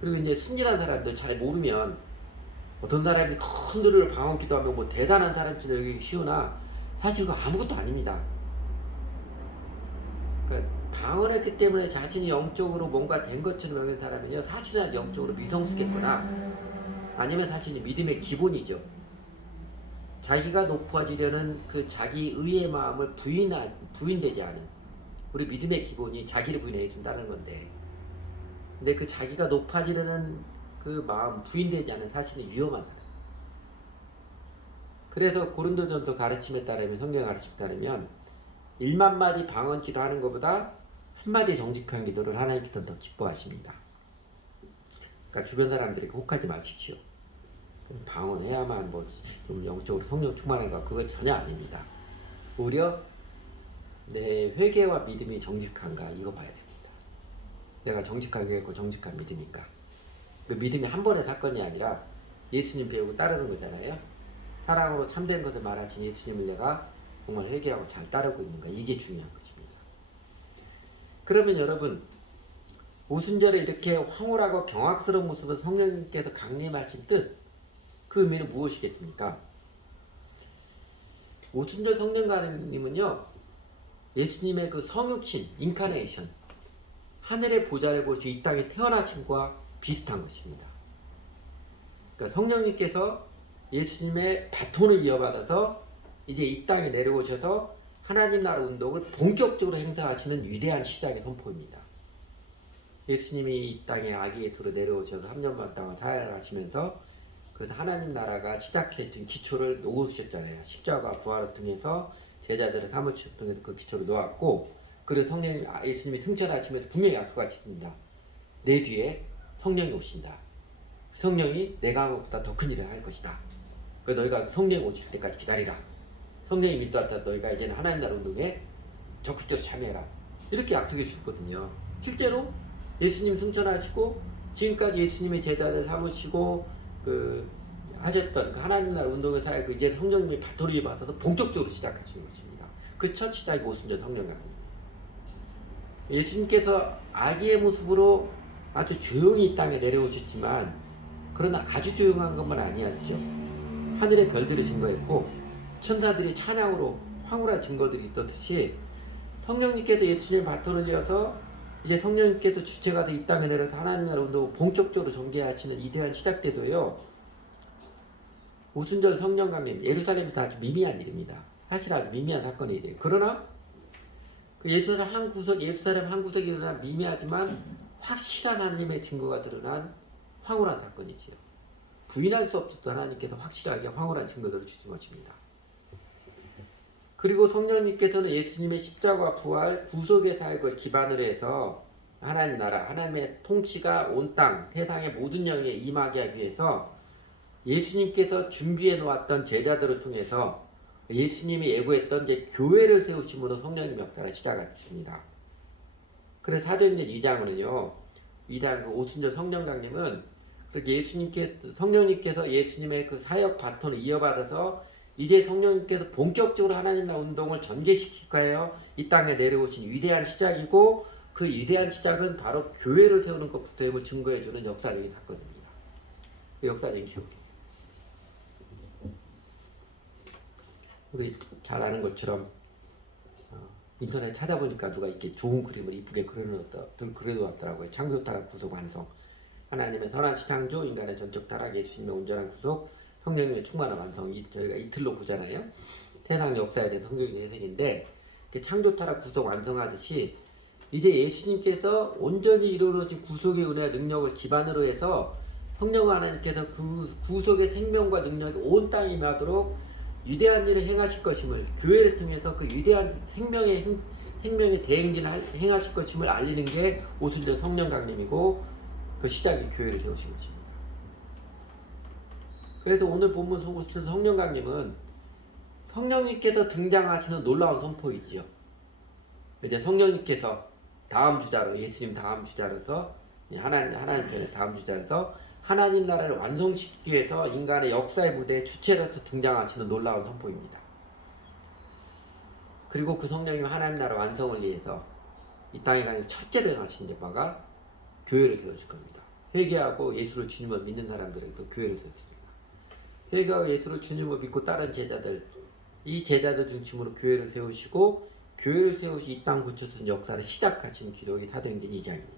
그리고 이제 순진한 사람들 잘 모르면 어떤 사람이 큰 노래를 방언 기도하면 뭐 대단한 사람처럼 여기 쉬우나 사실 그거 아무것도 아닙니다. 그러니까 방언했기 때문에 자신이 영적으로 뭔가 된 것처럼 여기는 사람은요 사실은 영적으로 미성숙했거나 아니면 사실은 믿음의 기본이죠. 자기가 높아지려는 그 자기 의의 마음을 부인되지 않은 우리 믿음의 기본이 자기를 부인해 준다는 건데 근데 그 자기가 높아지려는 그 마음 부인되지 않은 사실은 위험한 사람. 그래서 고린도전서 가르침에 따르면 성경 가르침에 따르면 1만 마디 방언 기도하는 것보다 한마디 정직한 기도를 하나님께서 더 기뻐하십니다. 그러니까 주변 사람들에게 혹하지 마십시오. 방언해야만 뭐 좀 영적으로 성령 충만한가 그거 전혀 아닙니다. 오히려 내 회개와 믿음이 정직한가 이거 봐야 됩니다. 내가 정직하게 했고 정직한 믿음인가. 그 믿음이 한 번의 사건이 아니라 예수님 배우고 따르는 거잖아요. 사랑으로 참된 것을 말하신 예수님을 내가 정말 회개하고 잘 따르고 있는가 이게 중요한 것입니다. 그러면 여러분 오순절에 이렇게 황홀하고 경악스러운 모습을 성령님께서 강림하신 뜻 그 의미는 무엇이겠습니까? 오순절 성령님은요 예수님의 그 성육신 인카네이션 하늘의 보좌를 보시 이 땅에 태어나심과 비슷한 것입니다. 그러니까 성령님께서 예수님의 바톤을 이어받아서 이제 이 땅에 내려오셔서 하나님 나라 운동을 본격적으로 행사하시는 위대한 시작의 선포입니다. 예수님이 이 땅에 아기 예수로 내려오셔서 3년반 동안 살아가시면서 그 하나님 나라가 시작했던 기초를 놓으셨잖아요. 십자가 부활을 통해서 제자들의 사무치를 통해서 그 기초를 놓았고 그래서 성령 예수님이 승천하시면서 분명히 약속하십니다. 내 뒤에 성령이 오신다. 성령이 내가 한 것보다 더 큰 일을 할 것이다. 그래서 너희가 성령이 오실 때까지 기다리라. 성령이 믿도록 너희가 이제는 하나님 나라 운동에 적극적으로 참여해라. 이렇게 약속해 주셨거든요. 실제로 예수님 승천하시고 지금까지 예수님의 제자들 삼으시고 그 하셨던 그 하나님 나라 운동의 사역을 이제 성령님의 바토리를 받아서 본격적으로 시작하시는 것입니다. 그 첫 시작이 오순절 성령강입니다. 예수님께서 아기의 모습으로 아주 조용히 이 땅에 내려오셨지만 그러나 아주 조용한 것만 아니었죠. 하늘의 별들이 증거했고 천사들이 찬양으로 황홀한 증거들이 있었듯이 성령님께서 예수님의 바톤을 이어서 이제 성령님께서 주체가 돼 이 땅에 내려서 하나님 나라 운동을 본격적으로 전개하시는 이대한 시작 때도요. 오순절 성령 강림 예루살렘에서 아주 미미한 일입니다. 사실 아주 미미한 사건이 돼요. 그러나 그 예루살렘 한 구석에 일어난 미미하지만 확실한 하나님의 증거가 드러난 황홀한 사건이지요. 부인할 수 없었던 하나님께서 확실하게 황홀한 증거들을 주신 것입니다. 그리고 성령님께서는 예수님의 십자가 부활 구속의 사역을 기반으로 해서 하나님 나라 하나님의 통치가 온 땅 세상의 모든 영에 임하게 하기 위해서 예수님께서 준비해 놓았던 제자들을 통해서 예수님이 예고했던 이제 교회를 세우심으로 성령님 역사를 시작하십니다. 그래서 사도행전 2장은요 2장 그 오순절 성령 강림은 그렇게 성령님께서 예수님의 그 사역 바톤을 이어받아서 이제 성령님께서 본격적으로 하나님 나라 운동을 전개시킬 거예요. 이 땅에 내려오신 위대한 시작이고 그 위대한 시작은 바로 교회를 세우는 것부터임을 증거해주는 역사적인 사건입니다. 그 역사적인 기록입니다. 우리 잘 아는 것처럼 인터넷 찾아보니까 누가 이렇게 좋은 그림을 이쁘게 그려놓았더라고요. 창조 타락 구속 완성. 하나님의 선한 시창조, 인간의 전적 타락, 예수님의 온전한 구속, 성령님의 충만한 완성. 저희가 이틀로 보잖아요. 세상 역사에 대한 성경의 해석인데 창조 타락 구속 완성하듯이 이제 예수님께서 온전히 이루어진 구속의 은혜와 능력을 기반으로 해서 성령 하나님께서 그 구속의 생명과 능력이 온 땅에 임하도록 위대한 일을 행하실 것임을, 교회를 통해서 그 위대한 생명의 대행진을 행하실 것임을 알리는 게 오순절 성령 강림이고 그 시작이 교회를 세우신 것입니다. 그래서 오늘 본문 오순절 성령 강림은 성령님께서 등장하시는 놀라운 선포이지요. 이제 성령님께서 다음 주자로, 예수님 다음 주자로서 하나님 편의 다음 주자로서 하나님 나라를 완성시키기 위해서 인간의 역사의 무대에 주체로서 등장하시는 놀라운 선포입니다. 그리고 그 성령님 하나님 나라 완성을 위해서 이 땅에 가는 첫째로 행하신 바가 교회를 세우실 겁니다. 회개하고 예수를 주님을 믿는 사람들에게도 교회를 세우십니다. 회개하고 예수를 주님을 믿고 따른 제자들, 이 제자들 중심으로 교회를 세우시고 교회를 세우시 이 땅 고쳐준 역사를 시작하신 기록이 사도행전 2장입니다.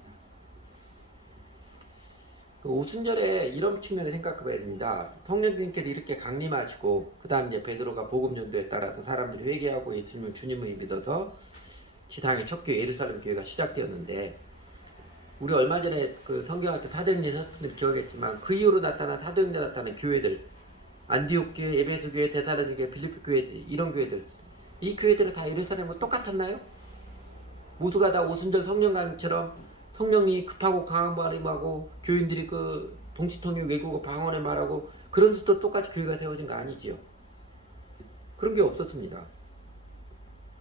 오순절에 이런 측면을 생각해 봐야 됩니다. 성령님께서 이렇게 강림하시고 그 다음 이제 베드로가 복음 전도에 따라서 사람들이 회개하고 예수님을 주님을 믿어서 지상의 첫 교회 예루살렘 교회가 시작되었는데 우리 얼마 전에 그 성경할 때 사도행전 기억했지만 그 이후로 나타난 사도행전에 나타난 교회들 안디옥 교회, 에베소 교회, 데살로니가 교회, 빌립보 교회 이런 교회들 이 교회들은 다 예루살렘과 똑같았나요? 모두가 다 오순절 성령 강림처럼 성령이 급하고 강한 말임하고 교인들이 그 동치통일 외국어 방언에 말하고 그런 것도 똑같이 교회가 세워진 거 아니지요. 그런 게 없었습니다.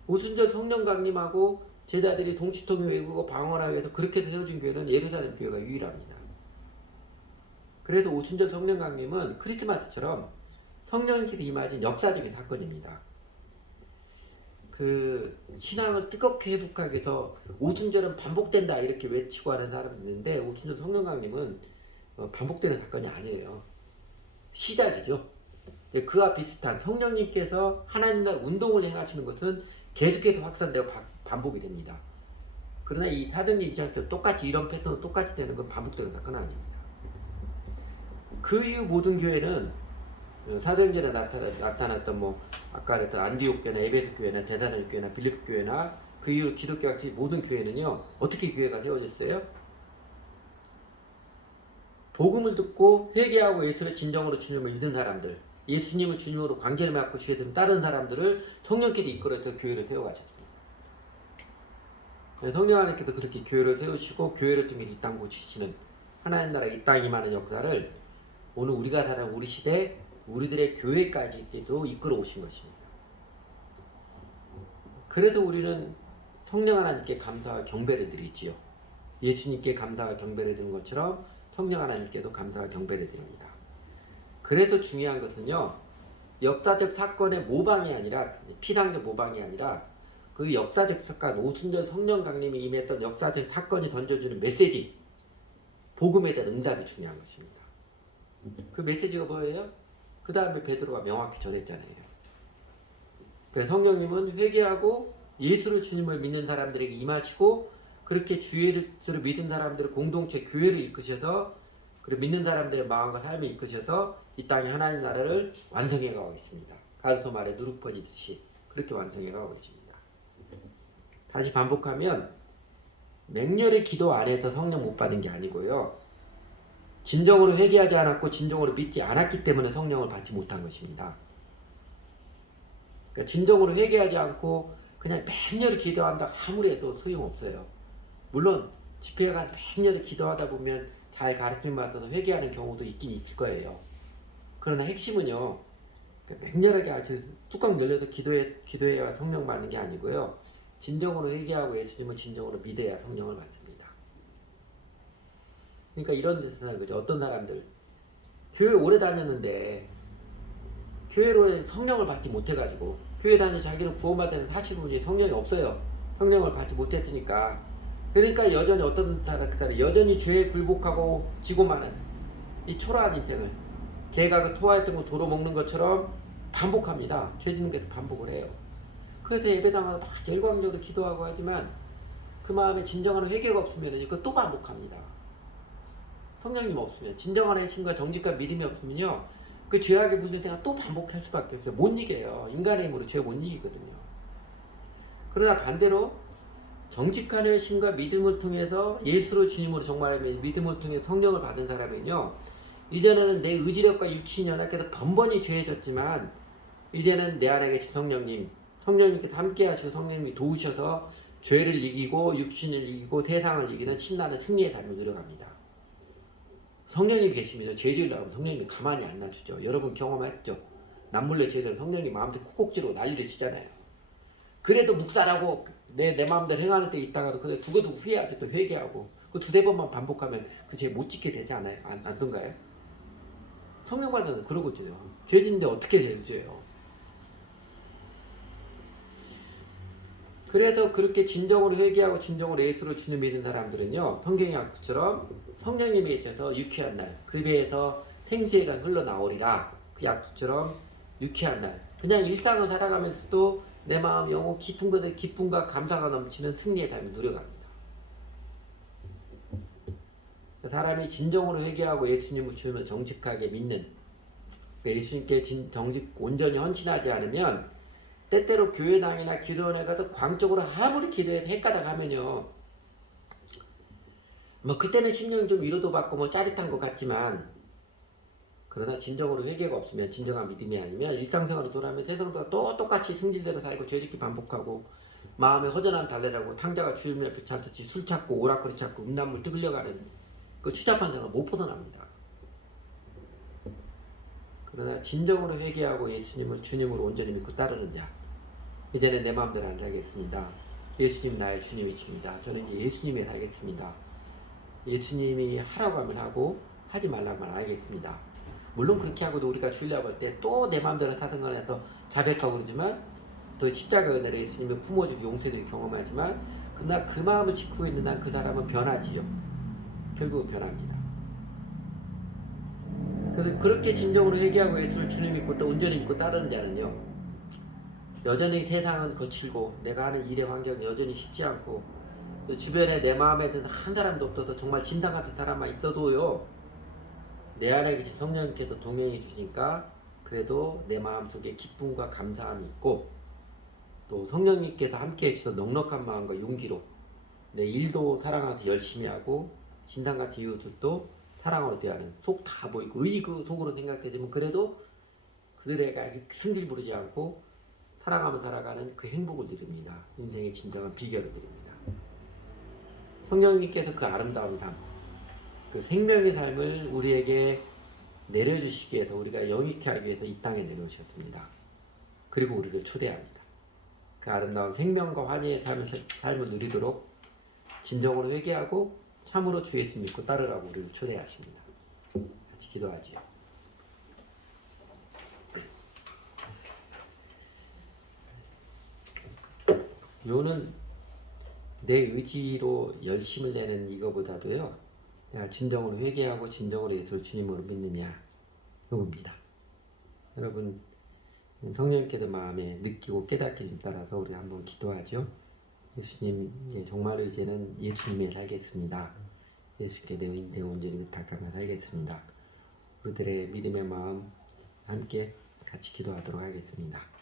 오순절 성령 강림하고 제자들이 동치통일 외국어 방언하기 위해서 그렇게 세워진 교회는 예루살렘 교회가 유일합니다. 그래서 오순절 성령 강림은 크리스마스처럼 성령님께서 임하신 역사적인 사건입니다. 그 신앙을 뜨겁게 회복하기 위해서 오순절은 반복된다 이렇게 외치고 하는 사람이 있는데 오순절 성령 강림은 반복되는 사건이 아니에요. 시작이죠. 그와 비슷한 성령님께서 하나님 나라 운동을 행하시는 것은 계속해서 확산되고 반복이 됩니다. 그러나 이 사도행전 2장처럼 똑같이 이런 패턴으로 똑같이 되는 건 반복되는 사건은 아닙니다. 그 이후 모든 교회는 사도행전에 나타났던 뭐 아까 그랬던 안디옥 교회나 에베소 교회나 데살로니가 교회나 빌립보 교회나 그 이후 기독교 모든 교회는요 어떻게 교회가 세워졌어요? 복음을 듣고 회개하고 예수를 진정으로 주님을 믿는 사람들, 예수님을 주님으로 관계를 맺고 주에 든 다른 사람들을 성령께서 이끌어서 교회를 세워가셨습니다. 성령 하나님께서 그렇게 교회를 세우시고 교회를 통해 이 땅 고치시는 하나님 나라 이 땅에 임하는 역사를 오늘 우리가 사는 우리 시대 우리들의 교회까지도 이끌어 오신 것입니다. 그래서 우리는 성령 하나님께 감사와 경배를 드리지요. 예수님께 감사와 경배를 드리는 것처럼 성령 하나님께도 감사와 경배를 드립니다. 그래서 중요한 것은요. 역사적 사건의 모방이 아니라 피상적 모방이 아니라 그 역사적 사건 오순절 성령 강림이 임했던 역사적 사건이 던져주는 메시지 복음에 대한 응답이 중요한 것입니다. 그 메시지가 뭐예요? 그 다음에 베드로가 명확히 전했잖아요. 그래서 성령님은 회개하고 예수를 주님을 믿는 사람들에게 임하시고 그렇게 주 예수를 믿은 사람들을 공동체 교회를 이끄셔서 그리고 믿는 사람들의 마음과 삶을 이끄셔서 이 땅에 하나님 나라를 완성해 가고 있습니다. 가르쳐 말에 누룩 퍼지듯이 그렇게 완성해 가고 있습니다. 다시 반복하면 맹렬의 기도 안에서 성령 못 받은 게 아니고요. 진정으로 회개하지 않았고 진정으로 믿지 않았기 때문에 성령을 받지 못한 것입니다. 그러니까 진정으로 회개하지 않고 그냥 맹렬히 기도한다 아무리 해도 소용없어요. 물론 집회가 맹렬히 기도하다 보면 잘 가르침 받아서 회개하는 경우도 있긴 있을 거예요. 그러나 핵심은요. 맹렬하게 아주 뚜껑 열려서 기도해야 성령 받는 게 아니고요. 진정으로 회개하고 예수님을 진정으로 믿어야 성령을 받습니다. 그러니까 이런 데서 사는 거죠. 어떤 사람들 교회 오래 다녔는데 교회로 성령을 받지 못해가지고 교회 다니 자기는 구원받은 사실은 성령이 없어요. 성령을 받지 못했으니까. 그러니까 여전히 어떤 사람 여전히 죄에 굴복하고 지고 마는 이 초라한 인생을 개가 그 토하였던 거 도로 먹는 것처럼 반복합니다. 죄 짓는 게 반복을 해요. 그래서 예배당에서 막 열광적으로 기도하고 하지만 그 마음에 진정한 회개가 없으면 이거 또 반복합니다. 성령님 없으면 진정한 회심과 정직과 믿음이 없으면요 그 죄악에 물든 생각 또 반복할 수밖에 없어요. 못 이겨요. 인간의 힘으로 죄 못 이기거든요. 그러나 반대로 정직한 회심과 믿음을 통해서 예수로 주님으로 정말 믿음을 통해 성령을 받은 사람은요 이제는 내 의지력과 육신이 연약해서 번번이 죄해졌지만 이제는 내 안에 계신 성령님께서 함께 하시고 성령님이 도우셔서 죄를 이기고 육신을 이기고 세상을 이기는 신나는 승리의 삶을 누려갑니다. 성령님이 계시면 죄 지으려고 하면 성령님이 가만히 안 놔주죠. 여러분 경험했죠? 남몰래 죄를 성령님이 마음대로 콕콕 지르고 난리를 치잖아요. 그래도 묵살하고 내 마음대로 행하는 때 있다가도 그래 두고두고 후회하죠. 또 회개하고 그 두세 번만 반복하면 그 죄 못 지게 되지 않아요? 안 그런가요? 성령 받으면 그러거든요. 죄 짓는데 어떻게 죄예요? 그래서 그렇게 진정으로 회개하고 진정으로 예수를 주는 믿는 사람들은요 성경의 약속처럼 성령님에 계셔서 유쾌한 날 그 배에서 생수가 흘러나오리라 그 약속처럼 유쾌한 날 그냥 일상을 살아가면서도 내 마음 영혼 깊은 곳에 기쁨과 감사가 넘치는 승리의 삶을 누려갑니다. 사람이 진정으로 회개하고 예수님을 주님을 정직하게 믿는 예수님께 정직 온전히 헌신하지 않으면 때때로 교회당이나 기도원에 가서 광적으로 아무리 기도해도 헷가닥 하면요 뭐 그때는 심령이 좀 위로도 받고 뭐 짜릿한 것 같지만 그러나 진정으로 회개가 없으면 진정한 믿음이 아니면 일상생활을 돌아가면 세상과 또 똑같이 승질대로 살고 죄짓기 반복하고 마음에 허전한 달래라고 탕자가 주님 옆에 찾듯이 술 찾고 오락거리 찾고 음란물 뜨글려가는 그 추잡한 생활 못 벗어납니다. 그러나 진정으로 회개하고 예수님을 주님으로 온전히 믿고 따르는 자 이제는 내 마음대로 안 살겠습니다. 예수님 나의 주님이십니다. 저는 이제 예수님에 살겠습니다. 예수님이 하라고 하면 하고 하지 말라고 하면 알겠습니다. 물론 그렇게 하고도 우리가 주일날 할 때 또 내 마음대로 사생활에서 자백하고 그러지만 또 십자가 은혜로 예수님이 품어주고 용서도 경험하지만 그러나 그 마음을 지키고 있는 한 그 사람은 변하지요. 결국은 변합니다. 그래서 그렇게 진정으로 회개하고 예수를 주님 믿고 또 온전히 믿고 따르는 자는요 여전히 세상은 거칠고 내가 하는 일의 환경이 여전히 쉽지 않고 주변에 내 마음에 드는 한 사람도 없어서 정말 진당 같은 사람만 있어도요 내 안에 계신 성령님께서 동행해 주시니까 그래도 내 마음속에 기쁨과 감사함이 있고 또 성령님께서 함께 해주셔서 넉넉한 마음과 용기로 내 일도 사랑하면서 열심히 하고 진당같은 이웃들도 사랑으로 대하는 속 다 보이고 그 속으로 생각되지만 그래도 그들에게 승질 부르지 않고 사랑하며 살아가는 그 행복을 누립니다. 인생의 진정한 비결을 누립니다. 성령님께서 그 아름다운 삶, 그 생명의 삶을 우리에게 내려주시기 위해서 우리가 영익해 하기 위해서 이 땅에 내려오셨습니다. 그리고 우리를 초대합니다. 그 아름다운 생명과 환희의 삶을 누리도록 진정으로 회개하고 참으로 주 예수 믿고 따르라고 우리를 초대하십니다. 같이 기도하지요. 요는 내 의지로 열심을 내는 이거보다도요 내가 진정으로 회개하고 진정으로 예수를 주님으로 믿느냐 요겁니다. 여러분 성령님께서 마음에 느끼고 깨닫기에 따라서 우리 한번 기도하죠. 예수님 정말 이제는 예수님에 살겠습니다. 예수께 내 인생 온전히 의탁하며 살겠습니다. 우리들의 믿음의 마음 함께 같이 기도하도록 하겠습니다.